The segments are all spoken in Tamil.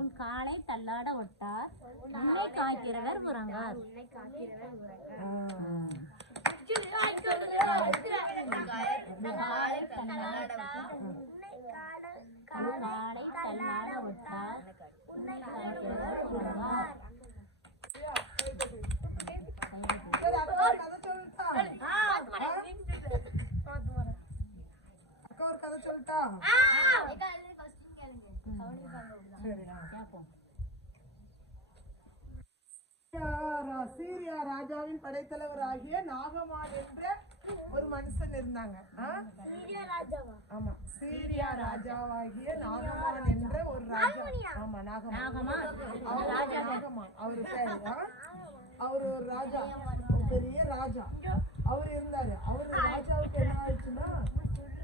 உன் காலை தள்ளாட ஒட்டார் உன்னை காக்கிறவர் உறங்கார். காலை தள்ளாட ஒட்டார் உன்னை காக்கிறவர் உறங்கார். சீரியா ராஜாவின் படைத்தலைவராகிய நாகமான் என்ற ஒரு மனுஷன் இருந்தாங்க. ஆமா, சீரியா ராஜாவாகிய நாகமான் என்ற ஒரு ராஜா. ஆமா, நாகமான் அவரு பேரு. அவரு ஒரு ராஜா, ஒரு பெரிய ராஜா அவரு இருந்தாரு. அவரு ராஜாவுக்கு என்ன ஆயிடுச்சுன்னா,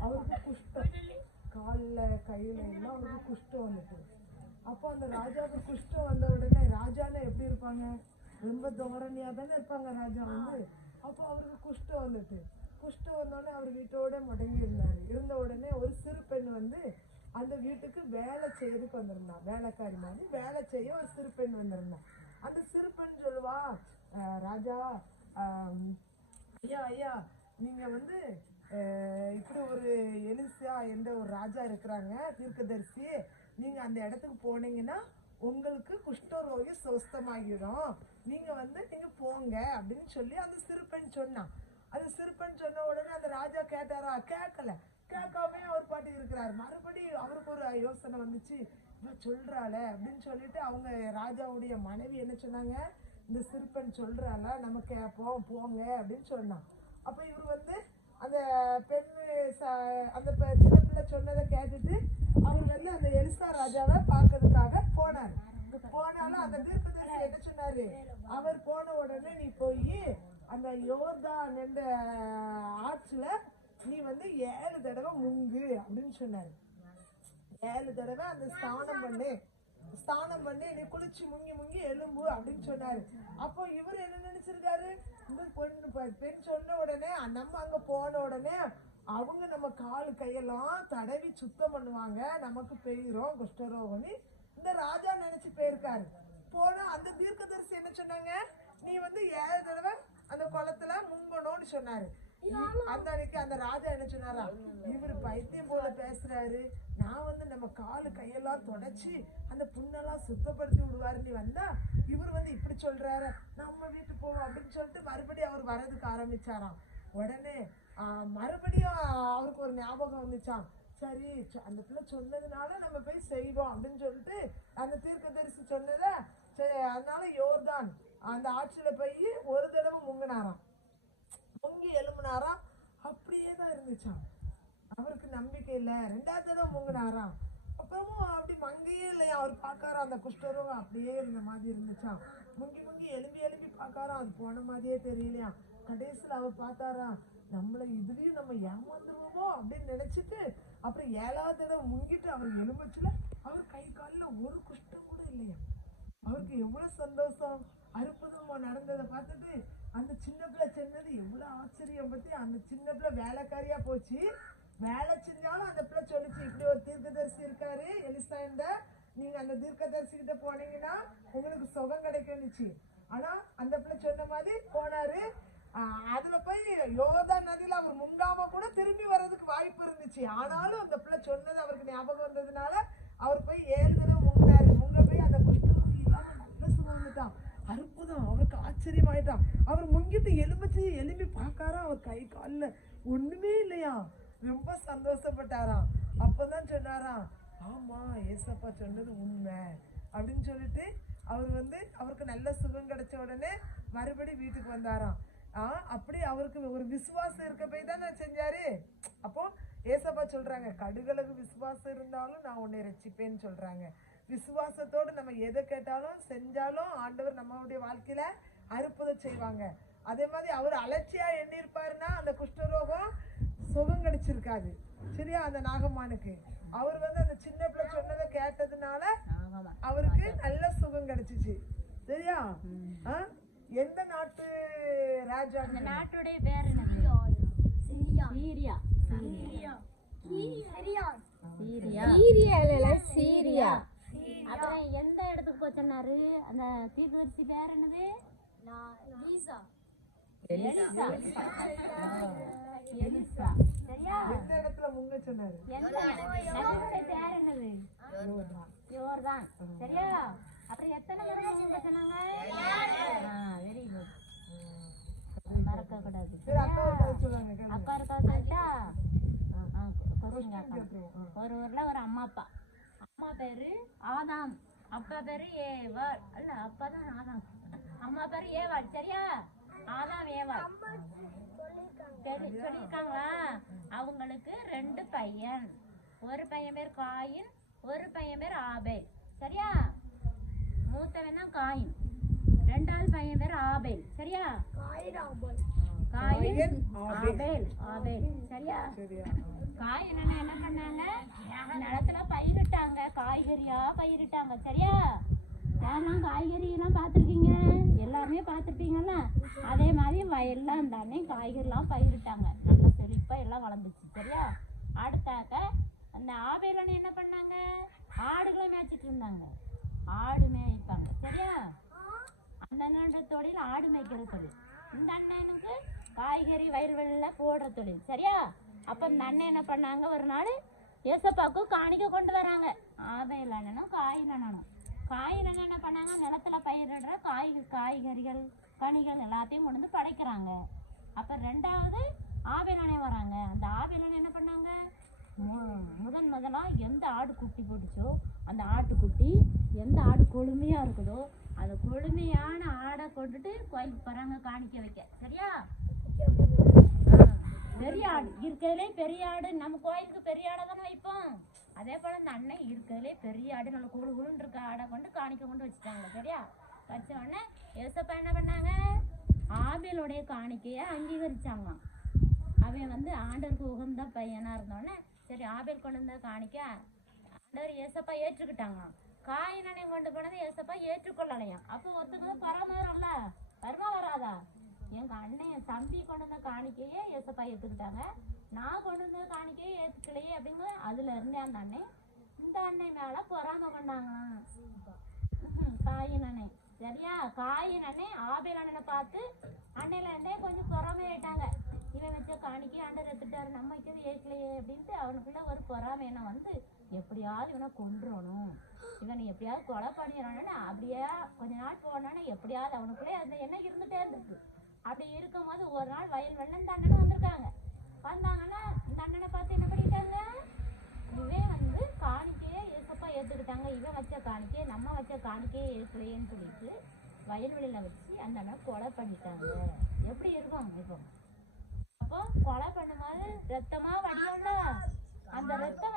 அவருக்கு குஷ்டம், கால்ல கையில எல்லாம் அவருக்கு குஷ்டம் வந்துட்டு. அப்போ அந்த ராஜாவுக்கு குஷ்டம் வந்த உடனே, ராஜான்னு எப்படி இருப்பாங்க, ரொம்ப தோரணியா தானே இருப்பாங்க ராஜா வந்து. அப்போ அவருக்கு குஷ்டம் வந்துட்டு. குஷ்டம் வந்தோடனே அவர் வீட்டோட முடங்கி இருந்தாரு. இருந்த உடனே ஒரு சிறு பெண் வந்து அந்த வீட்டுக்கு வேலை செய்யறதுக்கு வந்திருந்தான். வேலைக்காரி மாதிரி வேலை செய்ய ஒரு சிறு பெண் வந்திருந்தான். அந்த சிறு பெண் சொல்லுவா, ராஜா, ஐயா ஐயா, நீங்க வந்து இப்படி ஒரு எலிசா என்ற ஒரு ராஜா இருக்கிறாங்க, தீர்க்கதரிசி. நீங்க அந்த இடத்துக்கு போனீங்கன்னா உங்களுக்கு குஷ்டரோகி சுஸ்தமாகிடும். நீங்க வந்து நீங்க போங்க அப்படின்னு சொல்லி அந்த சிறுபெண் சொன்னான். அந்த சிறுபெண் சொன்ன உடனே அந்த ராஜா கேட்டாரா? கேட்கல. கேட்காம அவர் பாட்டி இருக்கிறாரு. மறுபடியும் அவருக்கு ஒரு யோசனை வந்துச்சு, இவன் சொல்றாள அப்படின்னு சொல்லிட்டு அவங்க ராஜாவுடைய மனைவி என்ன சொன்னாங்க, இந்த சிறுபெண் சொல்றாள, நம்ம கேட்போம், போங்க அப்படின்னு சொன்னான். அப்ப இவர் வந்து அந்த பெண்ணு அந்த சின்ன பிள்ளை சொன்னதை கேட்டுட்டு அவர் வந்து அந்த எலிசா ராஜாவை பார்க்கறதுக்காக போனார். போனாலும் அந்த தீர்க்கதரிசி என்ன சொன்னாரு, அவர் போன உடனே நீ போய் அந்த யோர்தான் என்ற ஆற்றுல நீ வந்து 7 தடவை முங்கு அப்படின்னு சொன்னாரு. 7 தடவை அந்த ஸ்நானம் பண்ணி நீ குளிச்சு முங்கி எலும்பு அப்படின்னு சொன்னாரு. அப்போ இவர் என்ன நினைச்சிருக்காரு, இந்த பெண் சொன்ன உடனே நம்ம அங்க போன உடனே அவங்க நம்ம காலு கையெல்லாம் தடவி சுத்தம் பண்ணுவாங்க, நமக்கு பெய்கிறோம் குஷ்டரோகம்னு இந்த ராஜா நினைச்சு போயிருக்காரு. போனா அந்த தீர்க்கதரிசி என்ன சொன்னாங்க, நீ வந்து 7 தடவை அந்த குளத்துல முங்கணும்னு சொன்னாரு. அந்த அன்னைக்கு அந்த ராஜா என்ன சொன்னாரா, இவரு பைத்தியம் போல பேசுறாரு, நான் வந்து நம்ம காலு கையெல்லாம் தொடச்சி அந்த புண்ணெல்லாம் சுத்தப்படுத்தி விடுவாரு, நீ வந்தா இவர் வந்து இப்படி சொல்றாரு, நம்ம வீட்டுக்கு போவோம் அப்படின்னு சொல்லிட்டு மறுபடியும் அவர் வர்றதுக்கு ஆரம்பிச்சாராம். உடனே மறுபடியும் அவருக்கு ஒரு ஞாபகம் வந்துச்சான். சரி, அந்த பிள்ளை சொன்னதுனால நம்ம போய் செய்வோம் அப்படின்னு சொல்லிட்டு அந்த தீர்க்கதரிசி சொன்னதை சரி, அதனால யோர்தான் அந்த ஆட்சியில போய் ஒரு தடவை முங்கினாராம், முங்கி எழும்பினாராம். அப்படியே தான் இருந்துச்சான். அவருக்கு நம்பிக்கை இல்லை. 2வது தடவை முங்கினாராம். அப்புறமும் அப்படி மங்கையே இல்லையா, அவர் பார்க்காராம் அந்த குஷ்டரோகம் அப்படியே இருந்த மாதிரி இருந்துச்சான். முங்கி எழும்பி பார்க்காராம், அது போன மாதிரியே தெரியலையா. கடைசியில் அவர் பார்த்தாராம், நம்மளை இதுலயும் நம்ம ஏமாந்துருவோமோ அப்படின்னு நினைச்சிட்டு அப்புறம் 7வது தடவை முங்கிட்டு அவர் எலும்புச்சுல அவர் கை காலில் ஒரு குஷ்டம் கூட இல்லையா. அவருக்கு எவ்வளவு சந்தோஷம், அற்புதமா நடந்ததை பார்த்துட்டு அந்த சின்ன பிள்ளை சொன்னது எவ்வளவு ஆச்சரியம் பத்தி. அந்த சின்ன பிள்ளை வேலைக்காரியா போச்சு, வேலை செஞ்சாலும் அந்த பிள்ளை சொல்லிச்சு, இப்படி ஒரு தீர்க்கதரிசி இருக்காரு எலிசா, நீங்க அந்த தீர்க்கதரிசி கிட்ட போனீங்கன்னா உங்களுக்கு சுகம் கிடைக்கணுச்சு. ஆனா அந்த பிள்ளை சொன்ன மாதிரி போனாரு. அதுல போய் யோர்தான் நதியில அவர் முங்காம கூட திரும்பி வர்றதுக்கு வாய்ப்பு இருந்துச்சு. ஆனாலும் அந்த பிள்ளை சொன்னது அவருக்கு ஞாபகம் வந்ததுனால அவர் போய் 7 தடவை முங்கினாரு. முங்க போய் அந்த குஷ்டரோகி இல்லாம நல்ல சுகம் வந்துட்டான். அற்புதம், அவருக்கு ஆச்சரியமாயிட்டான். அவர் முங்கிட்டு எலும்பி பார்க்காரா, அவர் கை காலில் ஒண்ணுமே இல்லையா. ரொம்ப சந்தோஷப்பட்டாராம். அப்பதான் சொன்னாராம், ஆமா ஏசப்பா சொன்னது உண்மை அப்படின்னு சொல்லிட்டு அவர் வந்து அவருக்கு நல்ல சுகம் கிடைச்ச உடனே மறுபடியும் வீட்டுக்கு வந்தாராம். அப்படி அவருக்கு ஒரு விசுவாசம் இருக்க போய் தான் நான் செஞ்சாரு. அப்போ ஏசப்பா சொல்றாங்க, கடுகளவு விசுவாசம் இருந்தாலும் நான் உன்னை ரட்சிப்பேன்னு சொல்றாங்க. விசுவாசத்தோடு நம்ம எதை கேட்டாலும் செஞ்சாலும் ஆண்டவர் நம்மளுடைய வாழ்க்கையில அற்புதம் செய்வாங்க. அதே மாதிரி அவர் அலட்சியா எண்ணிருப்பாருன்னா அந்த குஷ்டரோகம் சுகம் கிடைச்சிருக்காது. சரியா, அந்த நாகமானுக்கு அவர் வந்து அந்த சின்ன பிள்ளை சொன்னதை கேட்டதுனால அவருக்கு நல்ல சுகம் கிடைச்சிச்சு. சரியா, எந்த நாட்டு ராஜா? அந்த நாட்டுடைய பேர் என்ன? சீரியா. சீரியா. அப்புறம் எந்த இடத்துக்கு போச்சோன்னாரு அந்த தீர்க்கதரிசி பேர் என்னது? எலிசா. சரியா? எந்த இடத்துல முங்க சொன்னாரு? நபியுடைய பேர் என்னது? யோர்தான். சரியா? அப்புறம் எத்தனை தடவை முங்க சொன்னாங்க? Very good. மறக்க கூடாது. அக்கா இருக்கா சொல்லிட்டா? ஒரு ஊர்ல ஒரு அம்மா அப்பா. அம்மா பேரு ஆதாம், அப்பா பேரு ஏவாள். அல்ல, அப்பா தான் ஆதாம், அம்மா பேரு ஏவாள். சரியா? ஆதாம் ஏவாள் சொல்லியிருக்காங்களா? அவங்களுக்கு 2 பையன். ஒரு பையன் பேர் காயின், ஒரு பையன் பேர் ஆபேல். சரியா? மூத்தவன் தான் காயின், 2வது பையன் பேர் ஆபேல். சரியா? காயின் ஆபேல். சரியா? காயின் என்ன பண்ணாங்க? நிலத்துல பயிரிட்டாங்க, காய்கறியா பயிரிட்டாங்க. சரியா? யாரெல்லாம் காய்கறி எல்லாம் பார்த்துருக்கீங்க? எல்லாருமே பார்த்துருப்பீங்கல்ல. அதே மாதிரி வயல்லாம் தானே காய்கறிலாம் பயிரிட்டாங்க. நல்லா செழிப்பா எல்லாம் வளர்ந்துச்சு. சரியா? அடுத்தாக்க அந்த ஆபேலனை என்ன பண்ணாங்க? ஆடுகளை மேய்ச்சிட்டு இருந்தாங்க. ஆடு மேய்ப்பாங்க. சரியா? அந்த அண்ணன்ற தொழில் ஆடு மேய்க்கிற தொழில். இந்த அண்ணனுக்கு காய்கறி வயல்வெளியில் போடுற தொழில். சரியா? அப்போ இந்த அண்ணன் என்ன பண்ணாங்க? ஒரு நாள் ஏசப்பாவுக்கு காணிக்க கொண்டு வராங்க. ஆபேல் அண்ணனும் காயின் அண்ணனும். காயின் அண்ணன் என்ன பண்ணாங்க? நிலத்துல பயிரிடுற காய்கறிகள் கனிகள் எல்லாத்தையும் கொண்டு வந்து படைக்கிறாங்க. அப்போ 2வது ஆபேல் அண்ணன் வராங்க. அந்த ஆபேல் அண்ணன் என்ன பண்ணாங்க? முதலாக எந்த ஆடு குட்டி போட்டுச்சோ அந்த ஆட்டுக்குட்டி, எந்த ஆடு கொழுமையாக இருக்குதோ அந்த கொழுமையான ஆடை கொண்டுட்டு கோயிலுக்கு போகிறாங்க காணிக்க வைக்க. சரியா? பெரிய ஆடு இருக்கிறதுலே பெரிய ஆடு. நம்ம கோயிலுக்கு பெரிய ஆடை தானே வைப்போம். அதே போல் இந்த அண்ணன் இருக்கிறதுலே பெரிய ஆடு, நல்ல குழுன்னு இருக்க ஆடை கொண்டு காணிக்க கொண்டு வச்சுட்டாங்க. சரியா? வச்ச உடனே ஏசப்பா என்ன பண்ணாங்க? ஆபேலுடைய காணிக்கையை அங்கீகரிச்சாங்களாம். அவன் ஆண்டவருக்கு உகந்த பையனாக இருந்தோடனே சரி ஆபேல் கொண்டு வந்த காணிக்க ஆண்டவர் ஏசப்பா ஏற்றுக்கிட்டாங்களாம். காயினனை கொண்டு போனது ஏசப்பா ஏற்றுக்கொள்ளலையாம். அப்போ ஒருத்தங்க பரமாறல வருமா வராதா? எங்க அண்ணன் தம்பி கொண்டு வந்த காணிக்கையே ஏசப்பா ஏற்றுக்கிட்டாங்க, நான் கொண்டு வந்த காணிக்கையே ஏற்றுக்கலையே அப்படிங்க. அதுல இருந்தே அந்த அண்ணன் இந்த அண்ணன் மேல பொறாம கொண்டாங்களாம். காயின் அண்ணன். சரியா? காயின் அண்ணன் ஆபேல் அண்ணனை பார்த்து அண்ணன் அண்ணன் கொஞ்சம் பொறாமையாயிட்டாங்க. இவன் வச்ச காணிக்கை ஆண்டர் எடுத்துட்டாரு, நம்ம வைக்கிறது ஏற்கலையே அப்படின்ட்டு அவனுக்குள்ள ஒரு பொறாமை எண்ணம் எப்படியாவது இவனை கொண்டுறணும், இவனை எப்படியாவது கொலை பண்ணிடணும்னு அப்படியே கொஞ்ச நாள் போனோன்னு எப்படியாவது அவனுக்குள்ளே அந்த எண்ணம் இருந்துட்டே இருந்துச்சு. அப்படி இருக்கும்போது ஒரு நாள் வயல் வெள்ளம் இந்த அண்ணனும் வந்திருக்காங்க. வந்தாங்கன்னா இந்த அண்ணனை பார்த்து என்ன பண்ணிட்டாங்க? இவன் காணிக்கையே ஏசப்பா ஏற்றுக்கிட்டாங்க, இவன் வச்ச காணிக்கையே நம்ம வச்ச காணிக்கையே ஏற்கலையேன்னு சொல்லிட்டு வயல்வெளியில வச்சு அந்த அண்ணன் கொலை பண்ணிட்டாங்க. எப்படி இருக்கும் இப்போ? அப்போ கொலை பண்ணும்போது ரத்தமா வடியும்ல, அந்த ரத்தம்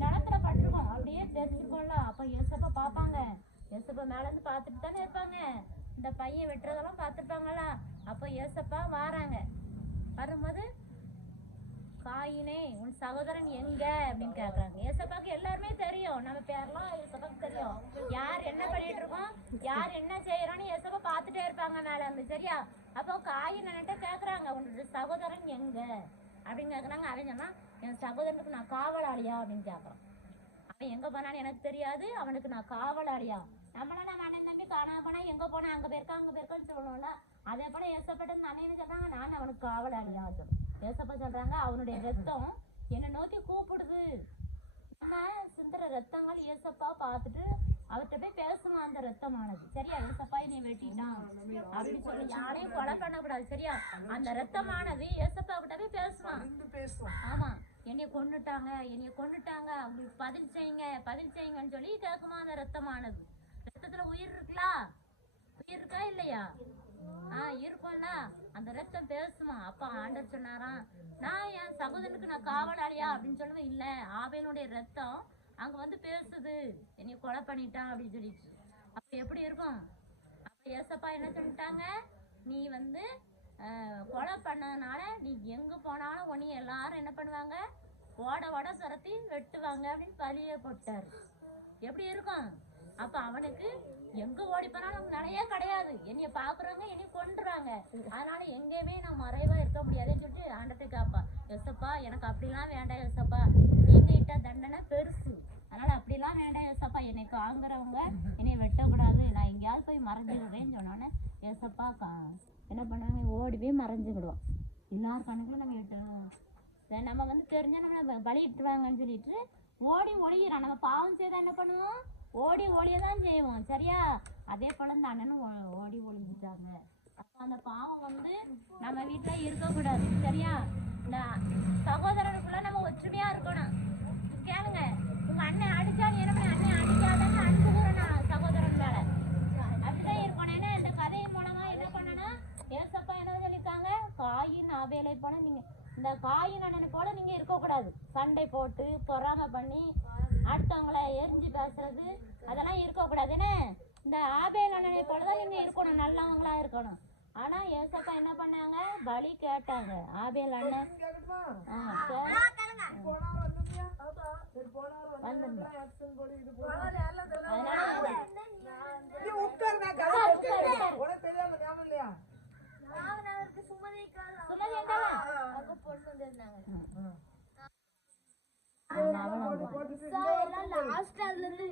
நிலத்துல பட்டிருக்கும், அப்படியே தெரிஞ்சுக்கோல. அப்போ ஏசப்பா பார்ப்பாங்க, ஏசப்பா மேல இருந்து பார்த்துட்டு தானே இருப்பாங்க. இந்த பையன் வெட்டுறதெல்லாம் பார்த்துருப்பாங்களா? அப்போ ஏசப்பா வாராங்க. வரும்போது காயினே உன் சகோதரன் எங்க அப்படின்னு கேட்குறாங்க. ஏசப்பாக்கு எல்லாருமே தெரியும், நம்ம பேர்லாம் ஏசப்பாக்கு தெரியும், யார் என்ன பண்ணிட்டு இருக்கோம், யார் என்ன செய்யறோன்னு ஏசப்பா பார்த்துட்டே இருப்பாங்க மேல இருந்து. சரியா? அப்போ காயின் என்கிட்ட கேட்குறாங்க, உன்னோட சகோதரன் எங்க அப்படின்னு கேட்குறாங்க. அவன் சொன்னா என் சகோதரனுக்கு நான் காவலாளியா அப்படின்னு கேட்குறான். அவன் எங்க போனான்னு எனக்கு தெரியாது, அவனுக்கு நான் காவலாளியா. நம்மளாம் நம்ம அண்ணன் தம்பி காணாம போனா எங்க போனா அங்க போயிருக்கான்னு சொல்லணும்ல. அதே போல ஏசப்பட்ட அண்ணன்னு சொல்றாங்க, நான் அவனுக்கு காவலாளியா. ஏசப்பா சொல்றாங்க, அவனுடைய ரத்தம் என்னை நோக்கி கூப்பிடுது. நம்ம சிந்துற ரத்தங்கள் ஏசப்பா பார்த்துட்டு அவர்கிட்ட போய் பேசுமா அந்த ரத்தமானது. சரியா? ஏசப்பா நீ வெட்டிட்டான் அப்படின்னு சொல்லி யாரையும் கொலை பண்ணக்கூடாது. சரியா? அந்த ரத்தமானது ஏசப்பா கிட்ட போய் பேசுவான். ஆமா, என்னைய கொண்டுட்டாங்க அவங்களுக்கு பதில் செய்யுங்கன்னு சொல்லி கேட்குமா அந்த ரத்தமானது. ரத்தத்துல உயிர் இருக்குல்ல, உயிர் இருக்கா இல்லையா? இருக்கும்ல, அந்த ரத்தம் பேசுமா. அப்ப ஆண்டவர் சொன்னாராம், நான் என் சகோதரனுக்கு நான் காவலாளியா அப்படின்னு சொல்லுவேன். இல்ல, ஆபேலுடைய ரத்தம் அங்க பேசுது, என்னைய கொலை பண்ணிட்டான் அப்படின்னு சொல்லிட்டு. அப்ப எப்படி இருக்கும்? அப்ப ஏசப்பா என்ன சொல்லிட்டாங்க, நீ கொலை பண்ணதுனால நீ எங்க போனாலும் உன்னைய எல்லாரும் என்ன பண்ணுவாங்க, ஓட சுரத்தி வெட்டுவாங்க அப்படின்னு பலியை போட்டாரு. எப்படி இருக்கும்? அப்ப அவனுக்கு எங்க ஓடி போனாலும் நிலையே கிடையாது, என்னைய பாக்குறவங்க என்னைய கொண்டுறாங்க, அதனால எங்கேயுமே நான் மறைவா இருக்க முடியாதுன்னு சொல்லிட்டு ஆண்டத்தை காப்பா. யோசப்பா எனக்கு அப்படிலாம் வேண்டாம் யோசப்பா, நீங்க இட்ட தண்டனை பெருசு, அதனால அப்படிலாம் வேண்டாம் யோசப்பா, என்னை காங்குறவங்க என்னைய வெட்டக்கூடாது, நான் எங்கேயாவது போய் மறைஞ்சுக்கிறேன்னு சொன்னோன்னே யோசப்பா என்ன பண்ணாங்க, ஓடி போய் மறைஞ்சுக்கிடுவோம். எல்லார் கணக்குள்ள நம்ம நம்ம வந்து தெரிஞ்சா நம்ம பலியிட்டுருவாங்கன்னு சொல்லிட்டு ஓடி ஒளியிறான். நம்ம பாவம் செய்தா என்ன பண்ணுவோம், ஓடி ஒளியதான் செய்வோம், சரியா? அதே போல இந்த அண்ணனும் ஓடி ஒளிஞ்சிட்டாங்க. அப்ப அந்த பாவம் வந்து நம்ம வீட்டுல இருக்கக்கூடாது, சரியா? இந்த சகோதரனுக்குள்ள நம்ம ஒற்றுமையா இருக்கணும். கேளுங்க, உங்க அண்ணன் அடிச்சா நீ என்ன பண்ண, அண்ணன் அடிக்காதன்னு அன்பு கூறணும் சகோதரன் மேல, அப்படிதான் இருக்கணும். ஏன்னா இந்த கதையின் மூலமா என்ன பண்ணனா, ஏசப்பா என்ன சொல்லியிருக்காங்க, காயின் ஆபேலை போல நீங்க, இந்த காயின் அண்ணனை போல நீங்க இருக்கக்கூடாது, சண்டை போட்டு பொறாமை பண்ணி அடுத்தவங்களை எரிஞ்சு பேசுறது அதெல்லாம் இருக்கக்கூடாது. என்ன, இந்த ஆபேல் அண்ணனை போலதான் நீங்க இருக்கணும், நல்லவங்களா இருக்கணும். ஆனா ஏசப்பா என்ன பண்ணாங்க, பலி கேட்டாங்க. ஆபேல் அண்ணன் லாஸ்ட் அதுல இருந்து